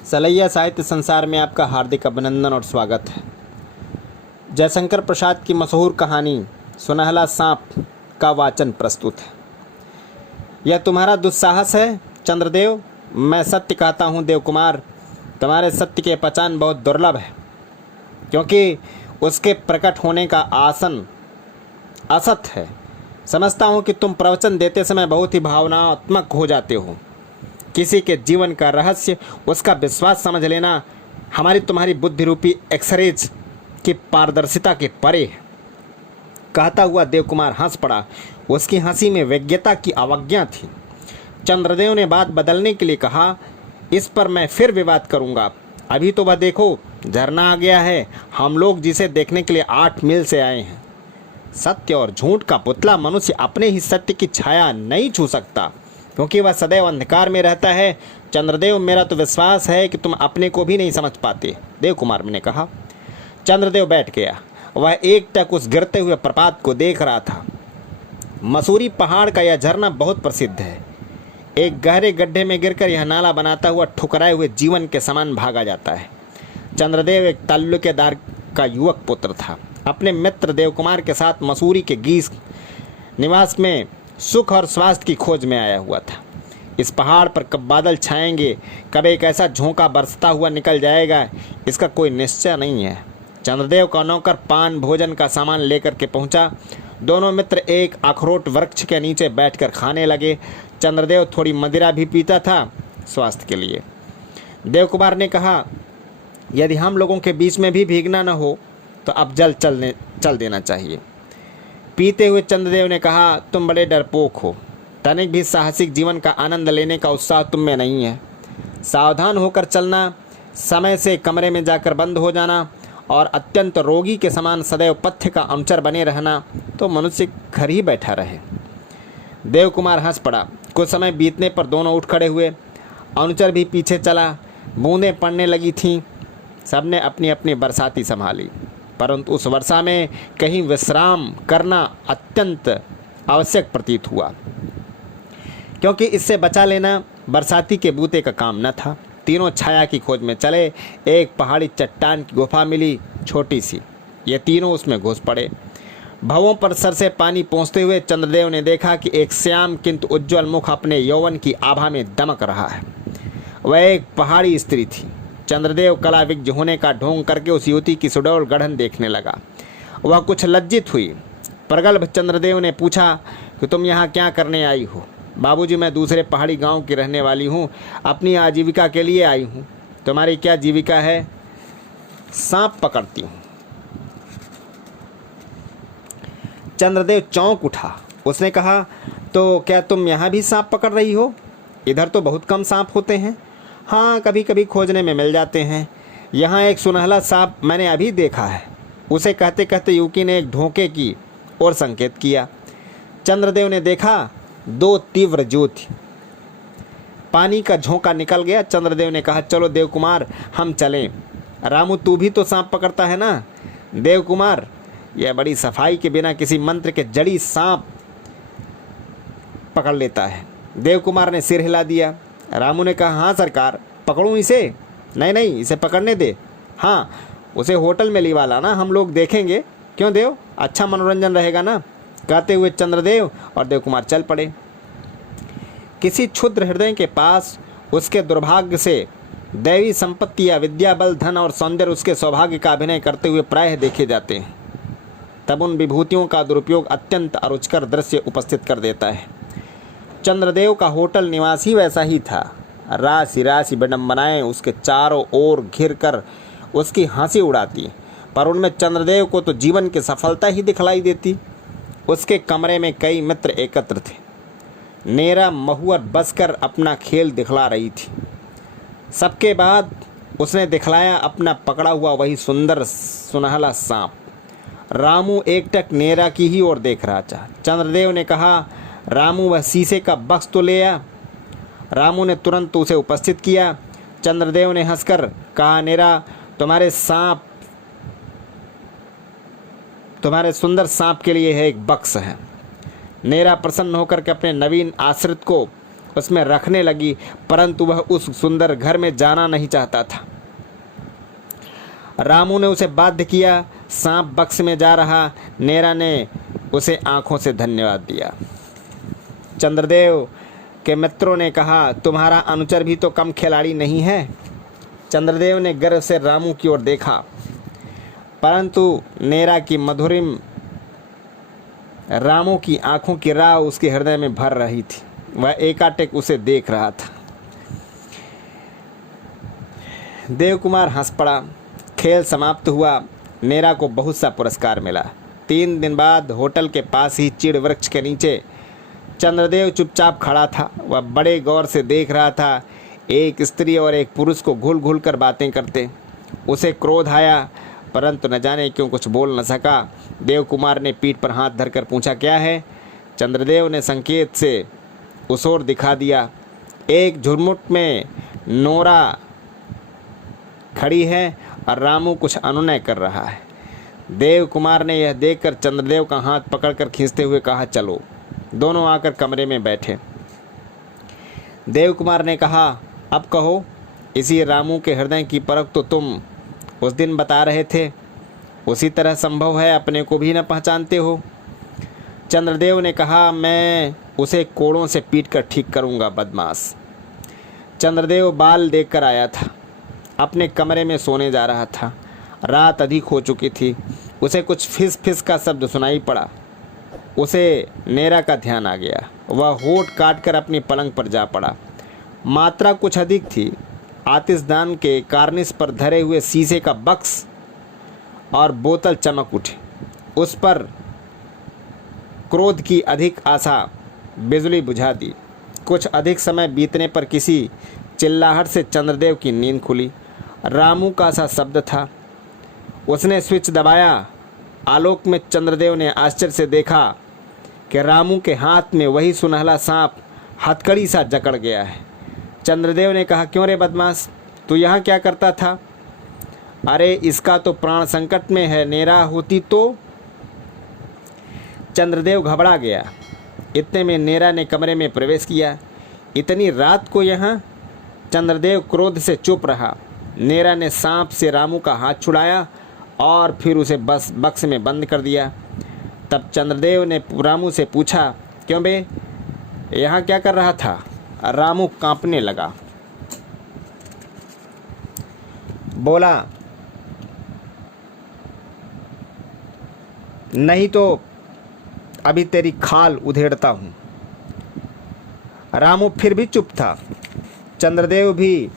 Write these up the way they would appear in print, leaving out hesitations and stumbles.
सलैया साहित्य संसार में आपका हार्दिक अभिनंदन और स्वागत है। जयशंकर प्रसाद की मशहूर कहानी सुनहला सांप का वाचन प्रस्तुत है। यह तुम्हारा दुस्साहस है चंद्रदेव। मैं सत्य कहता हूँ देवकुमार, तुम्हारे सत्य के पहचान बहुत दुर्लभ है, क्योंकि उसके प्रकट होने का आसन असत है। समझता हूँ कि तुम प्रवचन देते समय बहुत ही भावनात्मक हो जाते हो। किसी के जीवन का रहस्य उसका विश्वास समझ लेना हमारी तुम्हारी बुद्धि रूपी एक्सरेज की पारदर्शिता के परे है। कहता हुआ देवकुमार हंस पड़ा। उसकी हंसी में विज्ञता की अवज्ञा थी। चंद्रदेव ने बात बदलने के लिए कहा, इस पर मैं फिर विवाद करूंगा। अभी तो वह देखो, झरना आ गया है। हम लोग जिसे देखने के लिए 8 मील से आए हैं। सत्य और झूठ का पुतला मनुष्य अपने ही सत्य की छाया नहीं छू सकता, क्योंकि वह सदैव अंधकार में रहता है। चंद्रदेव, मेरा तो विश्वास है कि तुम अपने को भी नहीं समझ पाते, देवकुमार ने कहा। चंद्रदेव बैठ गया। वह एकटक उस गिरते हुए प्रपात को देख रहा था। मसूरी पहाड़ का यह झरना बहुत प्रसिद्ध है। एक गहरे गड्ढे में गिरकर यह नाला बनाता हुआ ठुकराए हुए जीवन के समान भागा जाता है। चंद्रदेव एक ताल्लुकेदार का युवक पुत्र था। अपने मित्र देवकुमार के साथ मसूरी के गीस निवास में सुख और स्वास्थ्य की खोज में आया हुआ था। इस पहाड़ पर कब बादल छाएंगे, कब एक ऐसा झोंका बरसता हुआ निकल जाएगा, इसका कोई निश्चय नहीं है। चंद्रदेव का नौकर पान भोजन का सामान लेकर के पहुंचा। दोनों मित्र एक अखरोट वृक्ष के नीचे बैठकर खाने लगे। चंद्रदेव थोड़ी मदिरा भी पीता था स्वास्थ्य के लिए। देवकुमार ने कहा, यदि हम लोगों के बीच में भी भीगना न हो तो अब चल देना चाहिए। पीते हुए चंद्रदेव ने कहा, तुम बड़े डरपोक हो। तनिक भी साहसिक जीवन का आनंद लेने का उत्साह तुम में नहीं है। सावधान होकर चलना, समय से कमरे में जाकर बंद हो जाना और अत्यंत रोगी के समान सदैव पथ्य का अनुचर बने रहना, तो मनुष्य घर ही बैठा रहे। देवकुमार हंस पड़ा। कुछ समय बीतने पर दोनों उठ खड़े हुए। अनुचर भी पीछे चला। बूंदें पड़ने लगी थीं। सबने अपनी अपनी बरसाती संभाली, परंतु उस वर्षा में कहीं विश्राम करना अत्यंत आवश्यक प्रतीत हुआ, क्योंकि इससे बचा लेना बरसाती के बूते का काम न था। तीनों छाया की खोज में चले। एक पहाड़ी चट्टान की गुफा मिली, छोटी सी। ये तीनों उसमें घुस पड़े। भवों पर सर से पानी पहुँचते हुए चंद्रदेव ने देखा कि एक श्याम किंतु उज्ज्वल मुख अपने यौवन की आभा में दमक रहा है। वह एक पहाड़ी स्त्री थी। चंद्रदेव कलाविज्ञ होने का ढोंग करके उस युवती की सुडौल गढ़न देखने लगा। वह कुछ लज्जित हुई। प्रगल्भ चंद्रदेव ने पूछा कि तुम यहाँ क्या करने आई हो? बाबूजी, मैं दूसरे पहाड़ी गांव की रहने वाली हूँ। अपनी आजीविका के लिए आई हूँ। तुम्हारी क्या जीविका है? सांप पकड़ती हूँ। चंद्रदेव चौंक उठा। उसने कहा, तो क्या तुम यहाँ भी सांप पकड़ रही हो? इधर तो बहुत कम सांप होते हैं। हाँ, कभी कभी खोजने में मिल जाते हैं। यहाँ एक सुनहला सांप मैंने अभी देखा है। उसे कहते कहते युवती ने एक धोखे की ओर संकेत किया। चंद्रदेव ने देखा 2 तीव्र ज्योति। पानी का झोंका निकल गया। चंद्रदेव ने कहा, चलो देवकुमार, हम चलें। रामू, तू भी तो सांप पकड़ता है ना? देवकुमार, यह बड़ी सफाई के बिना किसी मंत्र के जड़ी सांप पकड़ लेता है। देवकुमार ने सिर हिला दिया। रामू ने कहा, हाँ सरकार, पकड़ूं इसे? नहीं नहीं, इसे पकड़ने दे। हाँ, उसे होटल में लिवा लाना, हम लोग देखेंगे। क्यों देव, अच्छा मनोरंजन रहेगा ना? कहते हुए चंद्रदेव और देवकुमार चल पड़े। किसी क्षुद्र हृदय के पास उसके दुर्भाग्य से दैवी संपत्ति या विद्या, बल, धन और सौंदर्य उसके सौभाग्य का अभिनय करते हुए प्रायः देखे जाते हैं। तब उन विभूतियों का दुरुपयोग अत्यंत अरुचिकर दृश्य उपस्थित कर देता है। चंद्रदेव का होटल निवास ही वैसा ही था। राशि राशि विडंबनाएं उसके चारों ओर घिर कर उसकी हंसी उड़ाती, पर उनमें चंद्रदेव को तो जीवन की सफलता ही दिखलाई देती। उसके कमरे में कई मित्र एकत्र थे। नेरा महुअर बसकर अपना खेल दिखला रही थी। सबके बाद उसने दिखलाया अपना पकड़ा हुआ वही सुंदर सुनहला सांप। रामू एकटक नेरा की ही ओर देख रहा था। चंद्रदेव ने कहा, रामू, वह शीशे का बक्स तो ले आ। रामू ने तुरंत उसे उपस्थित किया। चंद्रदेव ने हंसकर कहा, नेरा, तुम्हारे सुंदर सांप के लिए है एक बक्स है। नेरा प्रसन्न होकर के अपने नवीन आश्रित को उसमें रखने लगी, परंतु वह उस सुंदर घर में जाना नहीं चाहता था। रामू ने उसे बाध्य किया। सांप बक्स में जा रहा, नेरा ने उसे आंखों से धन्यवाद दिया। चंद्रदेव के मित्रों ने कहा, तुम्हारा अनुचर भी तो कम खिलाड़ी नहीं है। चंद्रदेव ने गर्व से रामू की ओर देखा, परंतु नेरा की मधुरिम रामू की आंखों की राह उसके हृदय में भर रही थी। वह एकाएक उसे देख रहा था। देवकुमार हंस पड़ा। खेल समाप्त हुआ। नेरा को बहुत सा पुरस्कार मिला। 3 दिन बाद होटल के पास ही चीड़ वृक्ष के नीचे चंद्रदेव चुपचाप खड़ा था। वह बड़े गौर से देख रहा था, एक स्त्री और एक पुरुष को घुल घुल कर बातें करते। उसे क्रोध आया, परंतु न जाने क्यों कुछ बोल न सका। देवकुमार ने पीठ पर हाथ धरकर पूछा, क्या है? चंद्रदेव ने संकेत से उस ओर दिखा दिया। एक झुरमुट में नोरा खड़ी है और रामू कुछ अनुनय कर रहा है। देवकुमार ने यह देखकर चंद्रदेव का हाथ पकड़कर खींचते हुए कहा, चलो। दोनों आकर कमरे में बैठे। देवकुमार ने कहा, अब कहो, इसी रामू के हृदय की परख तो तुम उस दिन बता रहे थे, उसी तरह संभव है अपने को भी न पहचानते हो? चंद्रदेव ने कहा, मैं उसे कोड़ों से पीटकर ठीक करूंगा, बदमाश। चंद्रदेव बाल देखकर आया था। अपने कमरे में सोने जा रहा था। रात अधिक हो चुकी थी। उसे कुछ फिस फिस का शब्द सुनाई पड़ा। उसे नेरा का ध्यान आ गया। वह होठ काटकर अपनी पलंग पर जा पड़ा। मात्रा कुछ अधिक थी। आतिशदान के कार्निस पर धरे हुए शीशे का बक्स और बोतल चमक उठे। उस पर क्रोध की अधिक आशा बिजली बुझा दी। कुछ अधिक समय बीतने पर किसी चिल्लाहट से चंद्रदेव की नींद खुली। रामू का सा शब्द था। उसने स्विच दबाया। आलोक में चंद्रदेव ने आश्चर्य से देखा कि रामू के हाथ में वही सुनहला सांप हथकड़ी सा जकड़ गया है। चंद्रदेव ने कहा, क्यों रे बदमाश, तू यहाँ क्या करता था? अरे इसका तो प्राण संकट में है, नेरा होती तो। चंद्रदेव घबरा गया। इतने में नेरा ने कमरे में प्रवेश किया। इतनी रात को यहाँ? चंद्रदेव क्रोध से चुप रहा। नेरा ने सांप से रामू का हाथ छुड़ाया और फिर उसे बक्स में बंद कर दिया। तब चंद्रदेव ने रामू से पूछा, क्यों बे, यहाँ क्या कर रहा था? रामू कांपने लगा। बोला, नहीं तो अभी तेरी खाल उधेड़ता हूँ। रामू फिर भी चुप था। चंद्रदेव भी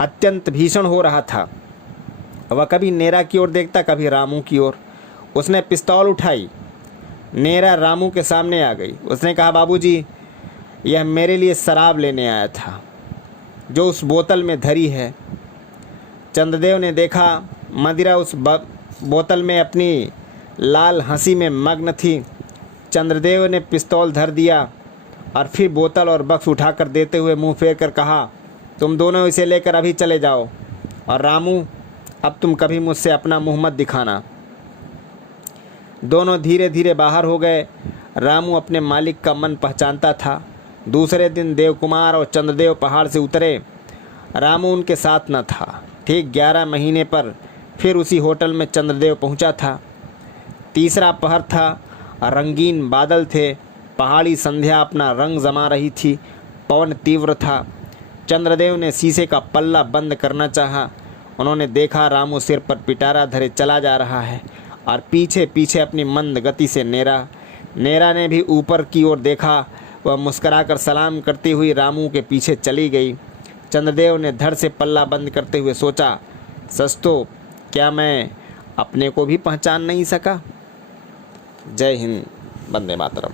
अत्यंत भीषण हो रहा था। वह कभी नेरा की ओर देखता, कभी रामू की ओर। उसने पिस्तौल उठाई। नेरा रामू के सामने आ गई। उसने कहा, बाबूजी, यह मेरे लिए शराब लेने आया था जो उस बोतल में धरी है। चंद्रदेव ने देखा मदिरा उस बोतल में अपनी लाल हंसी में मग्न थी। चंद्रदेव ने पिस्तौल धर दिया और फिर बोतल और बक्स उठाकर देते हुए मुंह फेर कर कहा, तुम दोनों इसे लेकर अभी चले जाओ, और रामू, अब तुम कभी मुझसे अपना मुंह मत दिखाना। दोनों धीरे धीरे बाहर हो गए। रामू अपने मालिक का मन पहचानता था। दूसरे दिन देवकुमार और चंद्रदेव पहाड़ से उतरे। रामू उनके साथ न था। ठीक 11 महीने पर फिर उसी होटल में चंद्रदेव पहुंचा था। तीसरा पहर था। रंगीन बादल थे। पहाड़ी संध्या अपना रंग जमा रही थी। पवन तीव्र था। चंद्रदेव ने शीशे का पल्ला बंद करना चाहा। उन्होंने देखा रामू सिर पर पिटारा धरे चला जा रहा है और पीछे पीछे अपनी मंद गति से नेरा ने भी ऊपर की ओर देखा। वह मुस्कुराकर सलाम करती हुई रामू के पीछे चली गई। चंद्रदेव ने धड़ से पल्ला बंद करते हुए सोचा, सच तो क्या मैं अपने को भी पहचान नहीं सका? जय हिंद, वंदे मातरम।